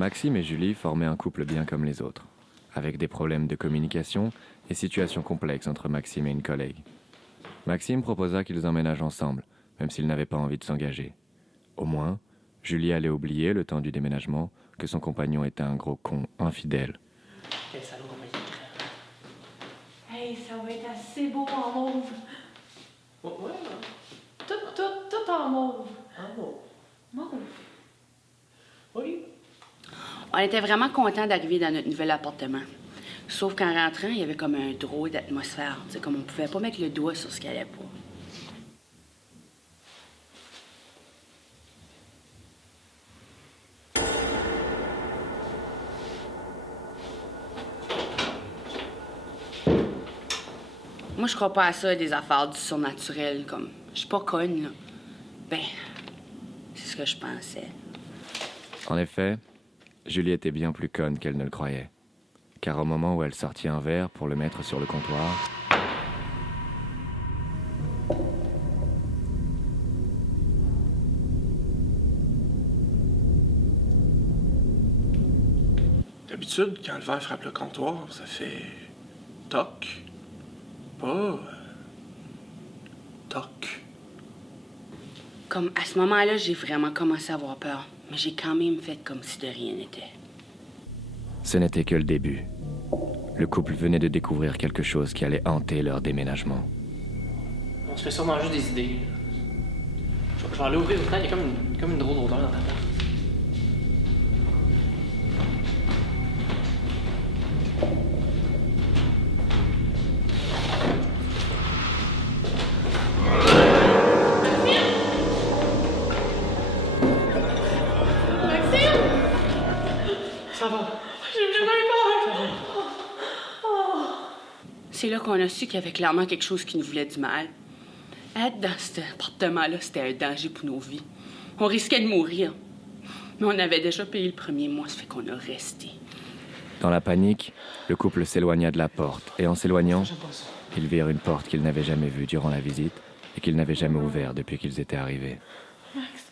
Maxime et Julie formaient un couple bien comme les autres, avec des problèmes de communication et situations complexes entre Maxime et une collègue. Maxime proposa qu'ils emménagent ensemble, même s'il n'avait pas envie de s'engager. Au moins, Julie allait oublier, le temps du déménagement, que son compagnon était un gros con infidèle. Quel salaud qu'on va y écrire. Hey, ça va être assez beau en mauve. Ouais, Tout en mauve. en haut. Mauve. Oui. On était vraiment contents d'arriver dans notre nouvel appartement. Sauf qu'en rentrant, il y avait comme un drôle d'atmosphère. C'est comme on pouvait pas mettre le doigt sur ce qui allait pas. Moi, je crois pas à ça, des affaires du surnaturel, comme... Je suis pas conne, là. Ben, c'est ce que je pensais. En effet, Julie était bien plus conne qu'elle ne le croyait. Car au moment où elle sortit un verre pour le mettre sur le comptoir, D'habitude, quand le verre frappe le comptoir, ça fait toc. Pas toc. Comme, à ce moment-là, j'ai vraiment commencé à avoir peur. Mais j'ai quand même fait comme si de rien n'était. ce n'était que le début. Le couple venait de découvrir quelque chose qui allait hanter leur déménagement. On se fait sûrement juste des idées. Je vais aller ouvrir le temps, il y a comme une drôle d'odeur dans la table. Maxime! Ça va. J'ai vraiment eu peur. C'est là qu'on a su qu'il y avait clairement quelque chose qui nous voulait du mal. Être dans cet appartement-là, c'était un danger pour nos vies. On risquait de mourir. Mais on avait déjà payé le premier mois, ça fait qu'on a resté. Dans la panique, le couple s'éloigna de la porte, et en s'éloignant, J'aime pas ça. ils virent une porte qu'ils n'avaient jamais vue durant la visite et qu'ils n'avaient jamais ouverte depuis qu'ils étaient arrivés. Max.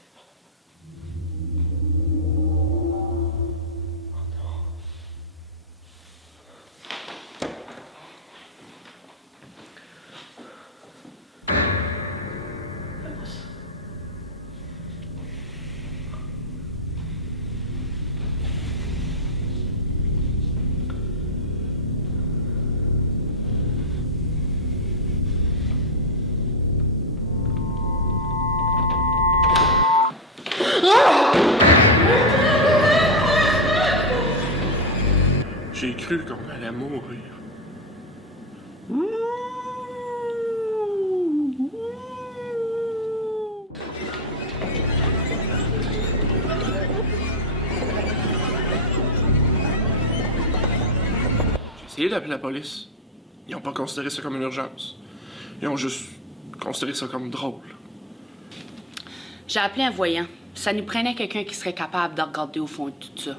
J'ai cru qu'on allait mourir. J'ai essayé d'appeler la police. Ils n'ont pas considéré ça comme une urgence. Ils ont juste considéré ça comme drôle. J'ai appelé un voyant. Ça nous prenait quelqu'un qui serait capable de regarder au fond de tout ça.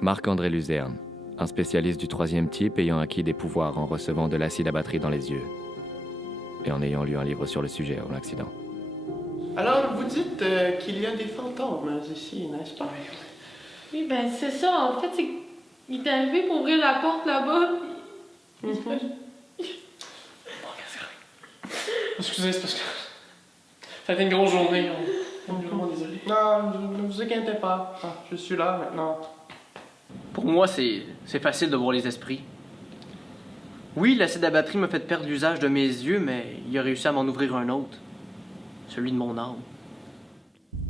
Marc-André Luzerne, un spécialiste du troisième type ayant acquis des pouvoirs en recevant de l'acide à batterie dans les yeux. Et en ayant lu un livre sur le sujet avant l'accident. Alors, vous dites qu'il y a des fantômes ici, n'est-ce pas? Oui, ben c'est ça. En fait, c'est qu'il est arrivé pour ouvrir la porte là-bas. Excusez, c'est parce que ça a été une grosse journée. On est vraiment désolé. Non, ne vous inquiétez pas. Ah, je suis là maintenant. Pour moi, c'est facile de voir les esprits. Oui, l'acide à batterie m'a fait perdre l'usage de mes yeux, mais il a réussi à m'en ouvrir un autre. Celui de mon âme.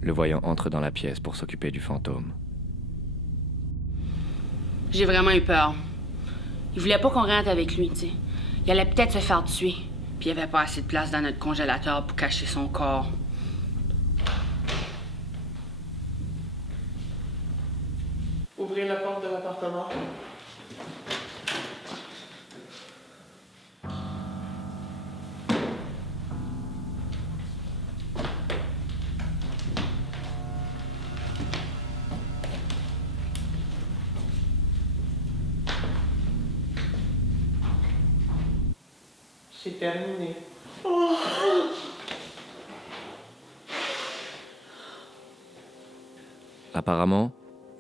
Le voyant entre dans la pièce pour s'occuper du fantôme. J'ai vraiment eu peur. Il voulait pas qu'on rentre avec lui, tu sais. Il allait peut-être se faire tuer. Puis il y avait pas assez de place dans notre congélateur pour cacher son corps. Ouvrez la porte de l'appartement. C'est terminé. Apparemment,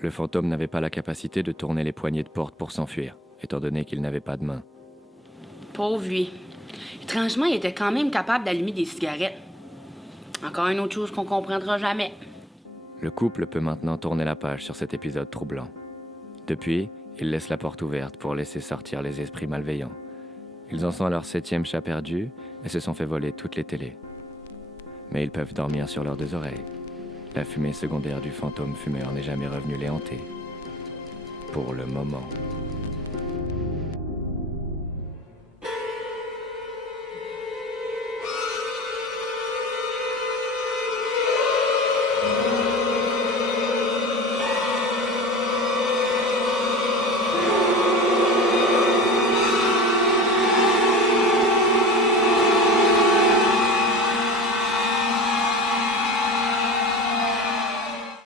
Le fantôme n'avait pas la capacité de tourner les poignées de porte pour s'enfuir, étant donné qu'il n'avait pas de main. Pauvre lui. Étrangement, il était quand même capable d'allumer des cigarettes. Encore une autre chose qu'on comprendra jamais. Le couple peut maintenant tourner la page sur cet épisode troublant. Depuis, ils laissent la porte ouverte pour laisser sortir les esprits malveillants. Ils en sont à leur 7e chat perdu et se sont fait voler toutes les télés. Mais ils peuvent dormir sur leurs 2 oreilles. La fumée secondaire du fantôme fumeur n'est jamais revenue les hanter. Pour le moment.